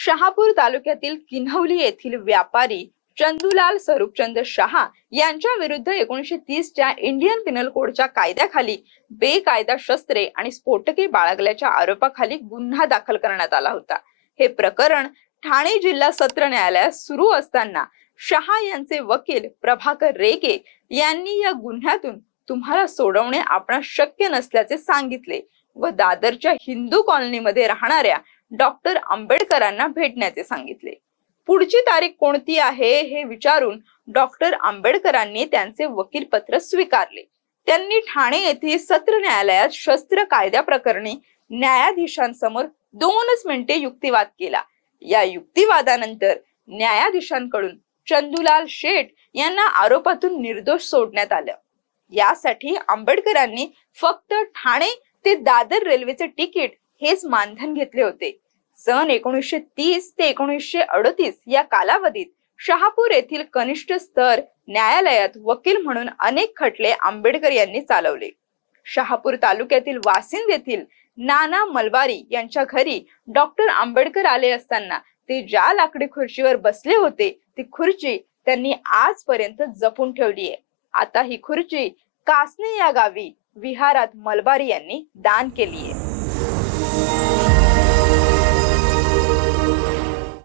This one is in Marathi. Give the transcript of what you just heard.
शहापूर तालुक्यातील किन्हवली येथील व्यापारी चंदुलाल स्वरूपचंद शहा यांच्या विरुद्ध एकोणीशे तीसच्या इंडियन पिनल कोडच्या कायद्याखाली बेकायदा शस्त्रे आणि स्फोटके बाळगल्याच्या आरोपाखाली गुन्हा दाखल करण्यात आला होता. हे प्रकरण ठाणे जिल्हा सत्र न्यायालयात सुरू असताना शहा यांचे वकील प्रभाकर रेगे यांनी या गुन्ह्यातून तुम्हाला सोडवणे आपण शक्य नसल्याचे सांगितले व दादरच्या हिंदू कॉलनीमध्ये राहणाऱ्या डॉक्टर आंबेडकरांना भेटण्याचे सांगितले. पुढची तारीख कोणती आहे हे विचारून डॉक्टर आंबेडकरांनी त्यांचे वकील पत्र स्वीकारले. त्यांनी ठाणे येथे सत्र न्यायालयात शस्त्र कायद्या प्रकरणी न्यायाधीशांसमोर दोनच मिनिटे युक्तिवाद केला. या युक्तिवादानंतर न्यायाधीशांकडून चंदुलाल शेठ यांना आरोपातून निर्दोष सोडण्यात आलं. यासाठी आंबेडकरांनी फक्त ठाणे ते दादर रेल्वेचे तिकीट हेच मानधन घेतले होते. सन एकोणीसशे तीस ते एकोणीसशे अडतीस या कालावधीत शहापूर येथील कनिष्ठ स्तर न्यायालयात वकील म्हणून अनेक खटले आंबेडकर यांनी चालवले. शहापूर तालुक्यातील वासिंद येथील नाना मलबारी यांच्या घरी डॉक्टर आंबेडकर आले असताना ते ज्या लाकडी खुर्चीवर बसले होते ती खुर्ची त्यांनी आजपर्यंत जपून ठेवली आहे. आता ही खुर्ची कासने या गावी विहारात मलबारी यांनी दान केली आहे.